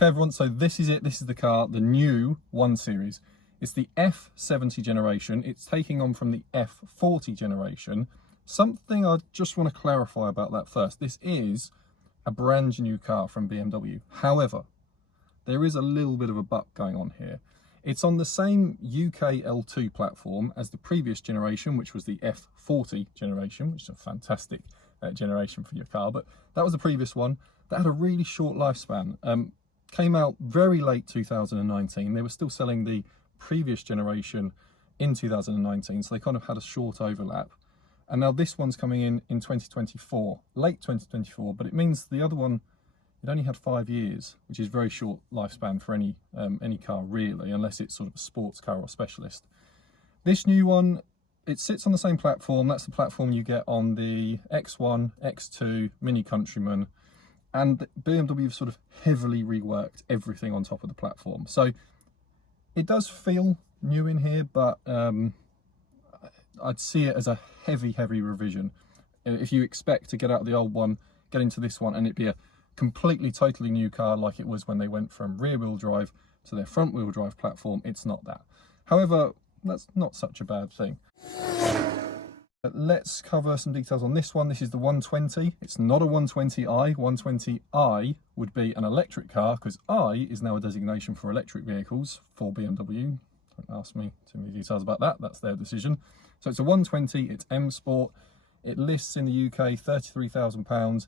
Okay everyone, so this is it. This is the car, the new 1 Series. It's the F70 generation. It's taking on from the F40 generation. Something I just want to clarify about that first. This is a brand new car from BMW. However, there is a little bit of a but going on here. It's on the same UK L2 platform as the previous generation, which was the F40 generation, which is a fantastic generation for your car. But that was the previous one. That had a really short lifespan. Came out very late 2019. They were still selling the previous generation in 2019, so they kind of had a short overlap. And now this one's coming in 2024, late 2024, but it means the other one, it only had 5 years, which is very short lifespan for any car really, unless it's sort of a sports car or specialist. This new one, it sits on the same platform. That's the platform you get on the X1, X2, Mini Countryman, and BMW have sort of heavily reworked everything on top of the platform. So it does feel new in here, but I'd see it as a heavy revision. If you expect to get out of the old one, get into this one, and it'd be a completely, totally new car like it was when they went from rear-wheel drive to their front-wheel drive platform, it's not that. However, that's not such a bad thing. But let's cover some details on this one. This is the 120. It's not a 120i. 120i would be an electric car, because I is now a designation for electric vehicles for BMW. Don't ask me too many details about that. That's their decision. So it's a 120. It's M Sport. It lists in the UK £33,000.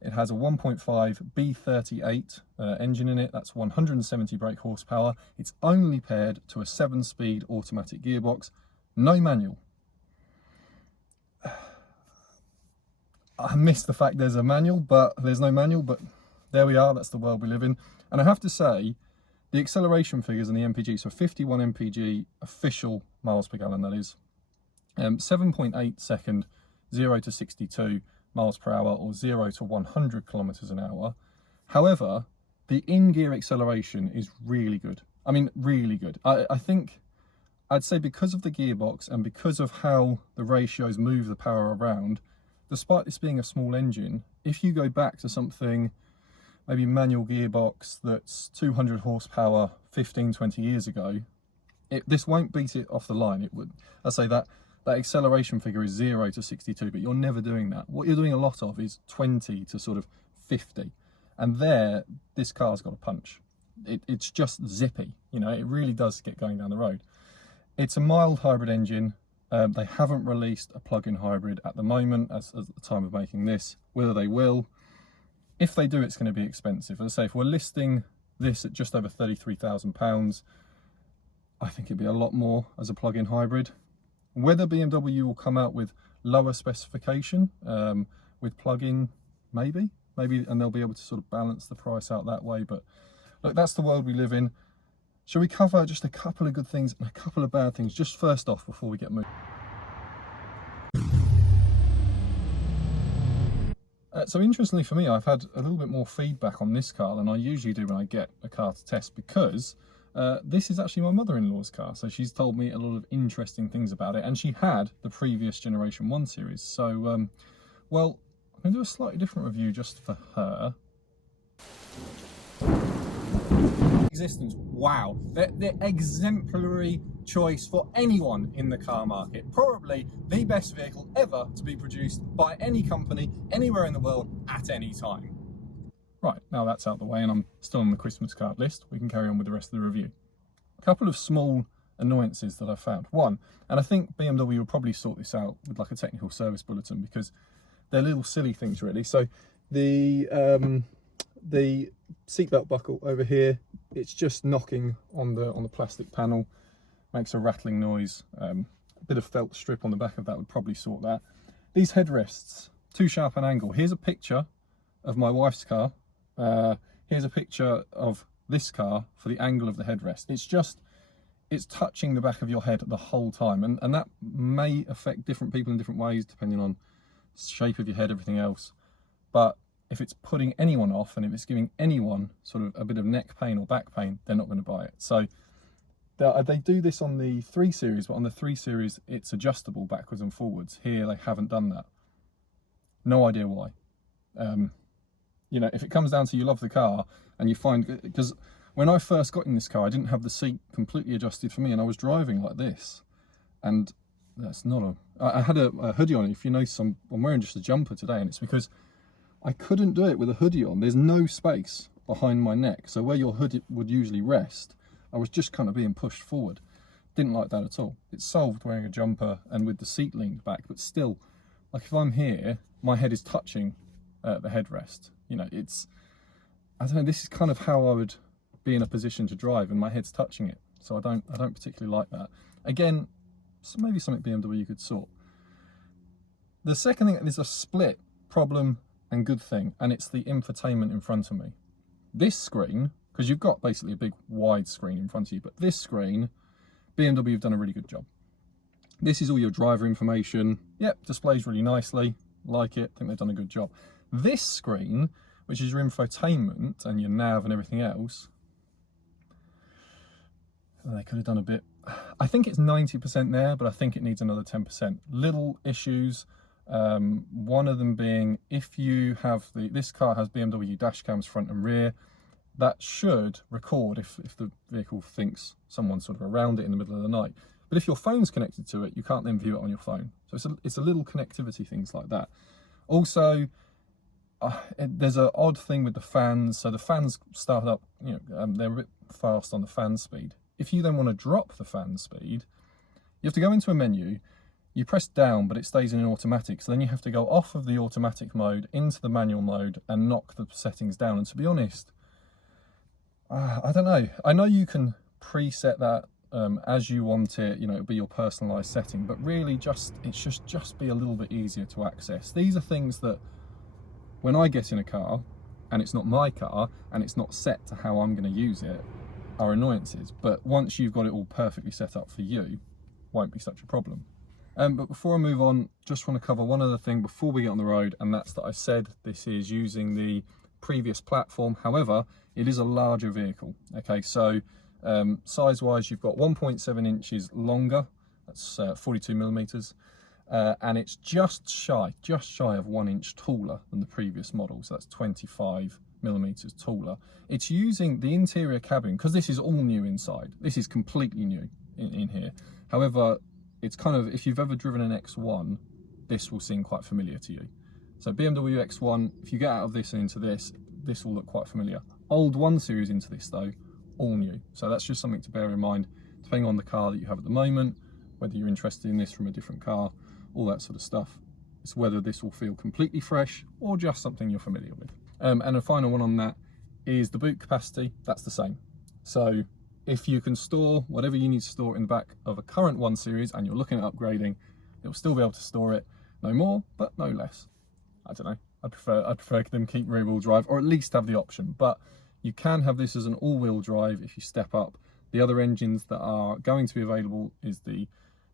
It has a 1.5 B38 engine in it. That's 170 brake horsepower. It's only paired to a 7-speed automatic gearbox. No manual. I miss the fact there's a manual, but there's no manual, but there we are. That's the world we live in. And I have to say, the acceleration figures in the MPG, so 51 MPG official miles per gallon, that is, 7.8 second, 0 to 62 miles per hour, or 0 to 100 kilometers an hour. However, the in-gear acceleration is really good. I mean, really good. I think, I'd say because of the gearbox and because of how the ratios move the power around, despite this being a small engine, if you go back to something, maybe manual gearbox that's 200 horsepower 15-20 years ago, this won't beat it off the line. It would. I say that acceleration figure is 0 to 62, but you're never doing that. What you're doing a lot of is 20 to sort of 50, and there, this car's got a punch. It's just zippy, you know. It really does get going down the road. It's a mild hybrid engine. They haven't released a plug-in hybrid at the moment, as at the time of making this. Whether they will, if they do, it's going to be expensive. As I say, if we're listing this at just over £33,000, I think it'd be a lot more as a plug-in hybrid. Whether BMW will come out with lower specification with plug-in, maybe, and they'll be able to sort of balance the price out that way. But look, that's the world we live in. Shall we cover just a couple of good things and a couple of bad things, just first off, before we get moving? So interestingly for me, I've had a little bit more feedback on this car than I usually do when I get a car to test, because this is actually my mother-in-law's car. So she's told me a lot of interesting things about it, and she had the previous generation 1 Series. So, well, I'm going to do a slightly different review just for her. Existence, wow, they're exemplary choice for anyone in the car market. Probably the best vehicle ever to be produced by any company anywhere in the world at any time. Right, now that's out of the way and I'm still on the Christmas card list, we can carry on with the rest of the review. A couple of small annoyances that I found. One, and I think BMW will probably sort this out with like a technical service bulletin, because they're little silly things really. So the seatbelt buckle over here, it's just knocking on the plastic panel, makes a rattling noise. A bit of felt strip on the back of that would probably sort that. These headrests, too sharp an angle. Here's a picture of my wife's car. Here's a picture of this car for the angle of the headrest. It's touching the back of your head the whole time, and that may affect different people in different ways depending on shape of your head, everything else. But if it's putting anyone off, and if it's giving anyone sort of a bit of neck pain or back pain, they're not going to buy it. So they do this on the 3 Series, but on the 3 Series it's adjustable backwards and forwards. Here they haven't done that. No idea why. You know, if it comes down to you love the car And you find, because when I first got in this car, I didn't have the seat completely adjusted for me, and I was driving like this. And that's not a... I had a hoodie on. If you notice, I'm wearing just a jumper today, and it's because I couldn't do it with a hoodie on. There's no space behind my neck. So where your hood would usually rest, I was just kind of being pushed forward. Didn't like that at all. It's solved wearing a jumper and with the seat leaned back, but still, like if I'm here, my head is touching the headrest. You know, it's... I don't know, this is kind of how I would be in a position to drive, and my head's touching it. So I don't particularly like that. Again, so maybe something BMW could sort. The second thing is a split problem and good thing, and it's the infotainment in front of me. This screen, because you've got basically a big wide screen in front of you, but this screen, BMW have done a really good job. This is all your driver information. Yep, displays really nicely, like it, think they've done a good job. This screen, which is your infotainment and your nav and everything else, they could have done a bit. I think it's 90% there, but I think it needs another 10%. Little issues. One of them being, if you have this car has BMW dash cams front and rear, that should record if the vehicle thinks someone's sort of around it in the middle of the night. But if your phone's connected to it, you can't then view it on your phone. So it's a little connectivity, things like that. Also, there's an odd thing with the fans. So the fans start up, you know, they're a bit fast on the fan speed. If you then want to drop the fan speed, you have to go into a menu, you press down, but it stays in automatic. So then you have to go off of the automatic mode into the manual mode and knock the settings down. And to be honest, I don't know. I know you can preset that as you want it, you know, it'll be your personalized setting, but really it should just be a little bit easier to access. These are things that when I get in a car and it's not my car and it's not set to how I'm going to use it, are annoyances. But once you've got it all perfectly set up for you, won't be such a problem. But before I move on, just want to cover one other thing before we get on the road, and that's that I said this is using the previous platform. However, it is a larger vehicle. Okay, so size-wise, you've got 1.7 inches longer. That's 42 millimeters, and it's just shy of 1 inch taller than the previous model. So that's 25 millimeters taller. It's using the interior cabin, because this is all new inside. This is completely new in here. However, it's kind of, if you've ever driven an X1, this will seem quite familiar to you. So BMW X1, if you get out of this and into this will look quite familiar. Old 1 Series into this though, all new. So that's just something to bear in mind, depending on the car that you have at the moment, whether you're interested in this from a different car, all that sort of stuff. It's whether this will feel completely fresh or just something you're familiar with. And a final one on that is the boot capacity. That's the same. So if you can store whatever you need to store in the back of a current 1 Series and you're looking at upgrading, it'll still be able to store it. No more, but no less. I don't know. I prefer them keep rear wheel drive, or at least have the option. But you can have this as an all wheel drive if you step up. The other engines that are going to be available is the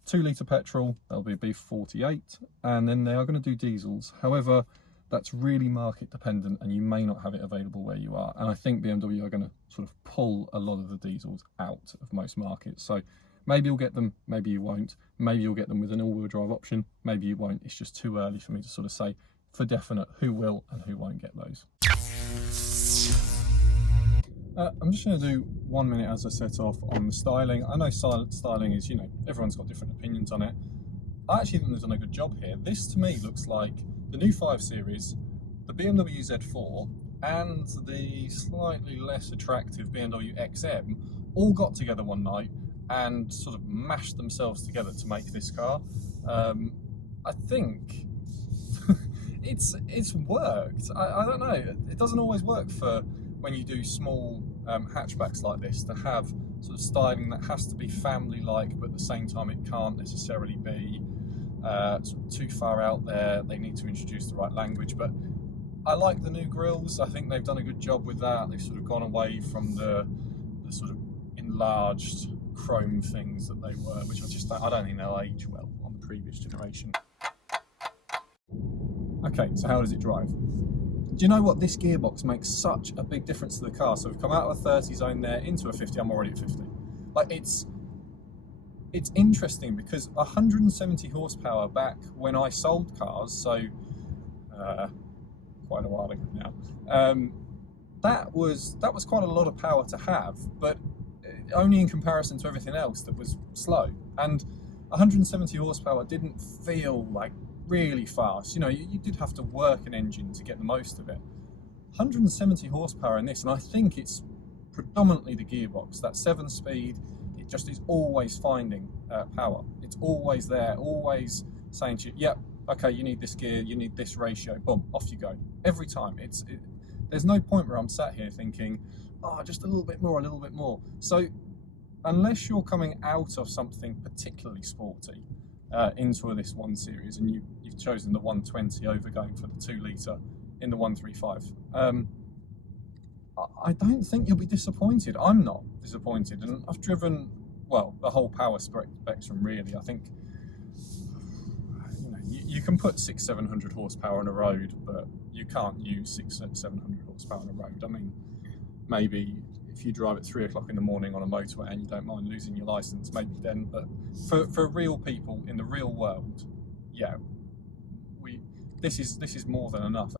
2 litre petrol. That'll be a B48, and then they are going to do diesels. However, that's really market dependent, and you may not have it available where you are. And I think BMW are going to sort of pull a lot of the diesels out of most markets. So maybe you'll get them, maybe you won't. Maybe you'll get them with an all-wheel drive option, maybe you won't. It's just too early for me to sort of say for definite who will and who won't get those. I'm just going to do 1 minute as I set off on the styling. I know styling is, you know, everyone's got different opinions on it. I actually think they've done a good job here. This to me looks like the new 5 Series, the BMW Z4, and the slightly less attractive BMW XM all got together one night and sort of mashed themselves together to make this car. I think it's worked. I don't know. It doesn't always work for when you do small hatchbacks like this, to have sort of styling that has to be family-like, but at the same time it can't necessarily be sort of too far out there. They need to introduce the right language, but I like the new grills. I think they've done a good job with that. They've sort of gone away from the sort of enlarged chrome things that they were, which I don't think they'll age well on the previous generation. Okay, so how does it drive? Do you know what? This gearbox makes such a big difference to the car. So we've come out of a 30 zone there into a 50. I'm already at 50. Like, it's interesting because 170 horsepower back when I sold cars, so quite a while ago now, that was quite a lot of power to have, but only in comparison to everything else that was slow. And 170 horsepower didn't feel like really fast. You know, you did have to work an engine to get the most of it. 170 horsepower in this, and I think it's predominantly the gearbox. That 7-speed, it just is always finding power. It's always there, always saying to you, yep, okay, you need this gear, you need this ratio, boom, off you go. Every time. There's no point where I'm sat here thinking, oh, just a little bit more, a little bit more. So unless you're coming out of something particularly sporty into this 1 Series, and you've chosen the 120 over going for the 2 litre in the 135, I don't think you'll be disappointed. I'm not disappointed, and I've driven, well, the whole power spectrum really. I think, you know, you can put 600-700 horsepower on a road, but you can't use 600-700 horsepower on a road. I mean, maybe if you drive at 3 o'clock in the morning on a motorway and you don't mind losing your license, maybe then, but for real people in the real world, yeah, this is more than enough.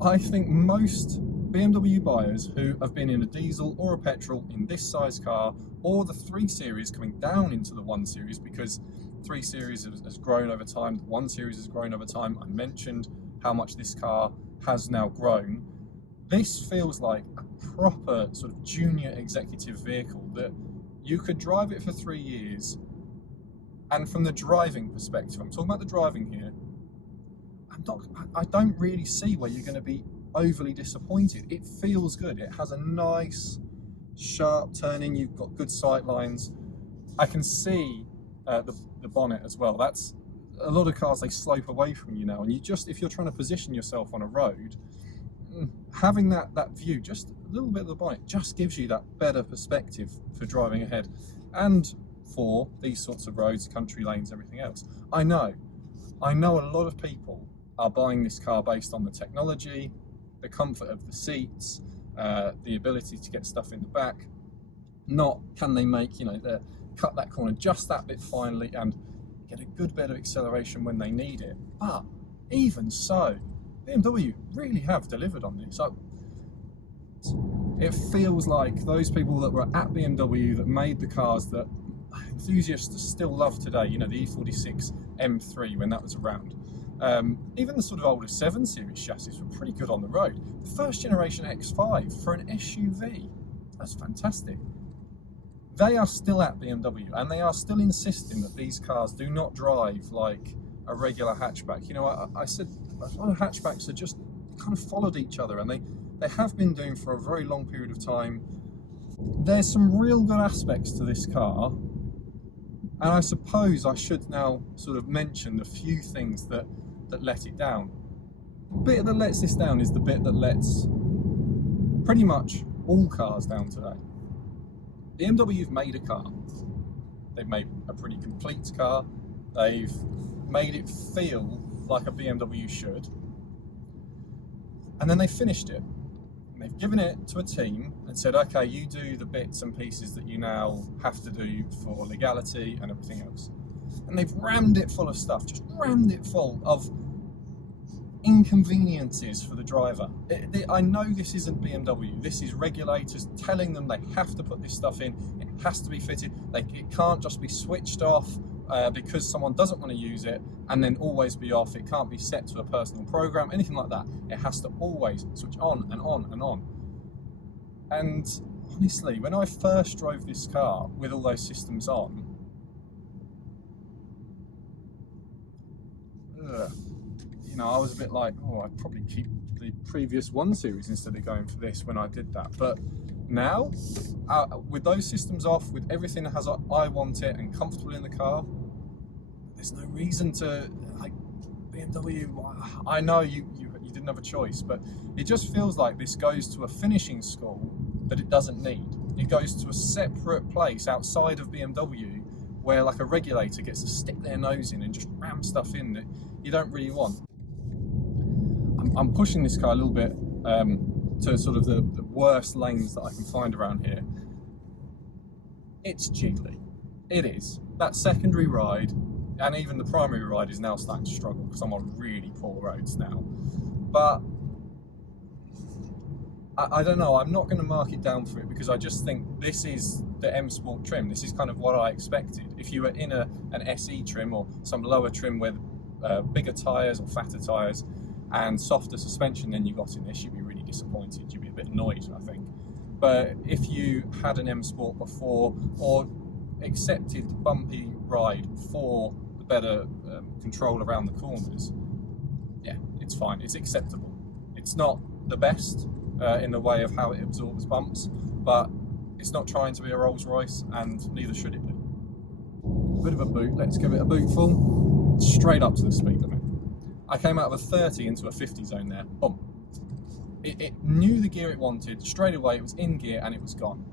I think most BMW buyers who have been in a diesel or a petrol in this size car, or the 3 Series coming down into the 1 Series, because 3 Series has grown over time, the 1 Series has grown over time. I mentioned how much this car has now grown. This feels like a proper sort of junior executive vehicle that you could drive it for 3 years, and from the driving perspective, I'm talking about the driving here, I don't really see where you're going to be overly disappointed. It feels good. It has a nice sharp turning. You've got good sight lines. I can see the bonnet as well. That's a lot of cars, they slope away from you now, and if you're trying to position yourself on a road, having that view, just a little bit of the bonnet, just gives you that better perspective for driving ahead, and for these sorts of roads, country lanes, everything else. I know a lot of people are buying this car based on the technology, the comfort of the seats, the ability to get stuff in the back. Not can they make, cut that corner just that bit finely and get a good bit of acceleration when they need it. But even so, BMW really have delivered on this. So it feels like those people that were at BMW that made the cars that enthusiasts still love today, the E46 M3 when that was around. Even the sort of older 7 Series chassis were pretty good on the road. The first generation X5 for an SUV, that's fantastic. They are still at BMW, and they are still insisting that these cars do not drive like a regular hatchback. I said a lot of hatchbacks are just kind of followed each other, and they have been doing for a very long period of time. There's some real good aspects to this car, and I suppose I should now sort of mention the few things that let it down. The bit that lets this down is the bit that lets pretty much all cars down today. BMW've made a car. They've made a pretty complete car. They've made it feel like a BMW should. And then they finished it. And they've given it to a team and said, okay, you do the bits and pieces that you now have to do for legality and everything else. And they've rammed it full of stuff, just rammed it full of inconveniences for the driver. I know this isn't BMW. This is regulators telling them they have to put this stuff in. It has to be fitted. It can't just be switched off because someone doesn't want to use it and then always be off. It can't be set to a personal program, anything like that. It has to always switch on and on and on. And honestly, when I first drove this car with all those systems on, I was a bit like, I'd probably keep the previous 1 Series instead of going for this when I did that. But now, with those systems off, with everything that has I want it and comfortable in the car, there's no reason to, BMW, I know you didn't have a choice, but it just feels like this goes to a finishing school that it doesn't need. It goes to a separate place outside of BMW where like a regulator gets to stick their nose in and just ram stuff in that you don't really want. I'm pushing this car a little bit to sort of the worst lanes that I can find around here. It's Geely. It is. That secondary ride and even the primary ride is now starting to struggle because I'm on really poor roads now. But I don't know, I'm not going to mark it down for it because I just think this is the M Sport trim. This is kind of what I expected. If you were in an SE trim or some lower trim with bigger tyres or fatter tyres and softer suspension than you got in this, you'd be really disappointed. You'd be a bit annoyed, I think. But if you had an M Sport before or accepted the bumpy ride for the better control around the corners, yeah, it's fine. It's acceptable. It's not the best in the way of how it absorbs bumps, but it's not trying to be a Rolls Royce, and neither should it be. Bit of a boot. Let's give it a boot full. Straight up to the speed limit. I came out of a 30 into a 50 zone there. Boom. It knew the gear it wanted straight away. It was in gear and it was gone.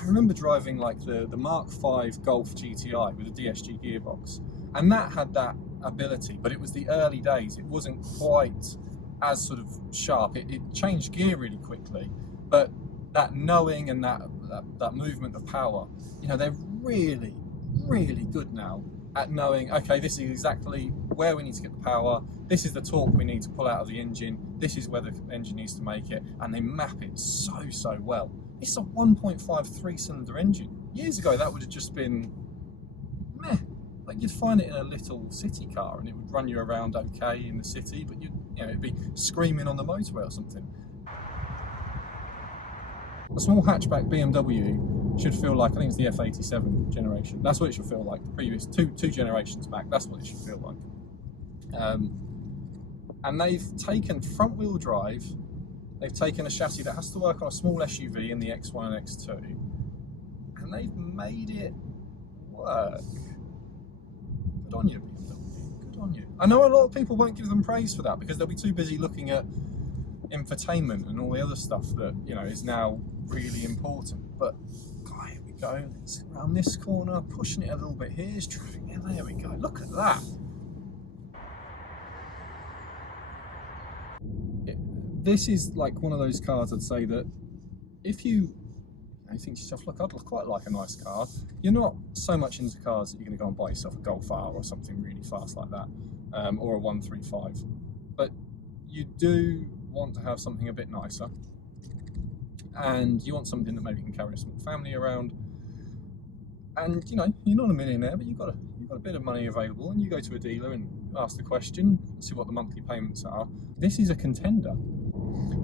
I remember driving like the Mark V Golf GTI with a DSG gearbox, and that had that ability, but it was the early days. It wasn't quite as sort of sharp. It changed gear really quickly, but that knowing and that movement of power, you know, they're really, really good now at knowing, okay, this is exactly where we need to get the power, this is the torque we need to pull out of the engine, this is where the engine needs to make it, and they map it so well. It's a 1.5 3-cylinder engine. Years ago that would have just been meh. Like, you'd find it in a little city car and it would run you around okay in the city, but you know, it'd be screaming on the motorway or something. A small hatchback BMW should feel like, I think it's the F87 generation. That's what it should feel like. The previous two generations back, that's what it should feel like. And they've taken front wheel drive, they've taken a chassis that has to work on a small SUV in the X1 and X2, and they've made it work. Good on you, BMW. Good on you. I know a lot of people won't give them praise for that because they'll be too busy looking at infotainment and all the other stuff that, you know, is now really important. But God, here we go. Let's around this corner, pushing it a little bit here. Yeah, there we go. Look at that. This is like one of those cars I'd say that if you think to yourself, look, I'd quite like a nice car. You're not so much into cars that you're going to go and buy yourself a Golf R or something really fast like that, or a 135. But you do want to have something a bit nicer, and you want something that maybe can carry a small family around. And you know, you're not a millionaire, but you've got a bit of money available, and you go to a dealer and ask the question, see what the monthly payments are. This is a contender.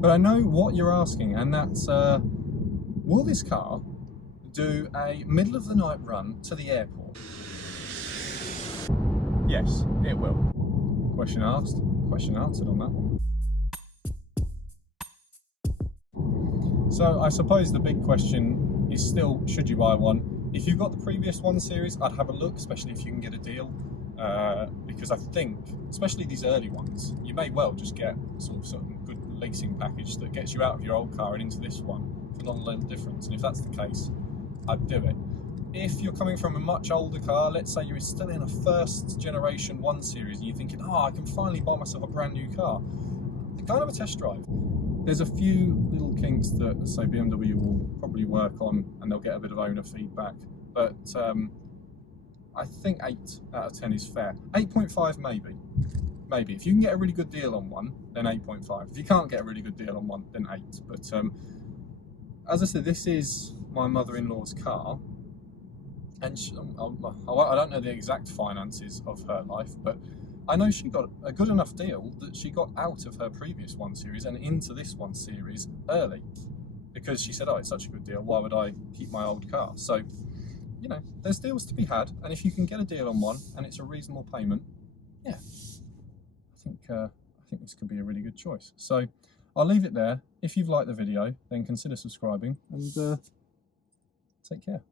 But I know what you're asking, and that's, will this car do a middle of the night run to the airport? Yes, it will. Question asked, question answered on that one. So I suppose the big question is still, should you buy one? If you've got the previous 1 Series, I'd have a look, especially if you can get a deal. Because I think, especially these early ones, you may well just get sort of good leasing package that gets you out of your old car and into this one for not a lot of difference. And if that's the case, I'd do it. If you're coming from a much older car, let's say you're still in a first generation 1 Series and you're thinking, oh, I can finally buy myself a brand new car, go and have a test drive. There's a few little kinks that, say, BMW will probably work on, and they'll get a bit of owner feedback, but I think 8 out of 10 is fair. 8.5 maybe. If you can get a really good deal on one, then 8.5. If you can't get a really good deal on one, then 8. But as I said, this is my mother-in-law's car, and I don't know the exact finances of her life, but I know she got a good enough deal that she got out of her previous 1 Series and into this 1 Series early, because she said, oh, it's such a good deal, why would I keep my old car? So, you know, there's deals to be had, and if you can get a deal on one and it's a reasonable payment, yeah, I think this could be a really good choice. So I'll leave it there. If you've liked the video, then consider subscribing, and take care.